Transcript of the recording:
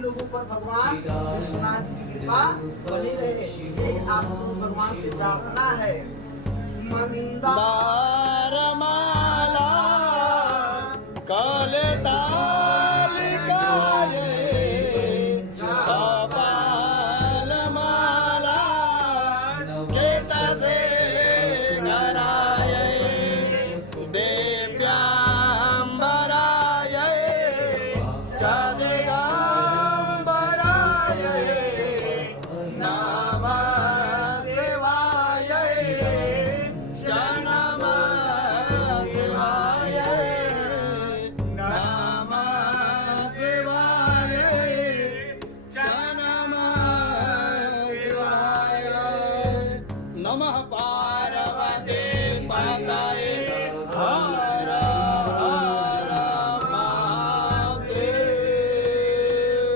लोगों पर भगवान विश्वनाथ जी की कृपा बनी रहे, यही आशुतोष भगवान से प्रार्थना है। मंदार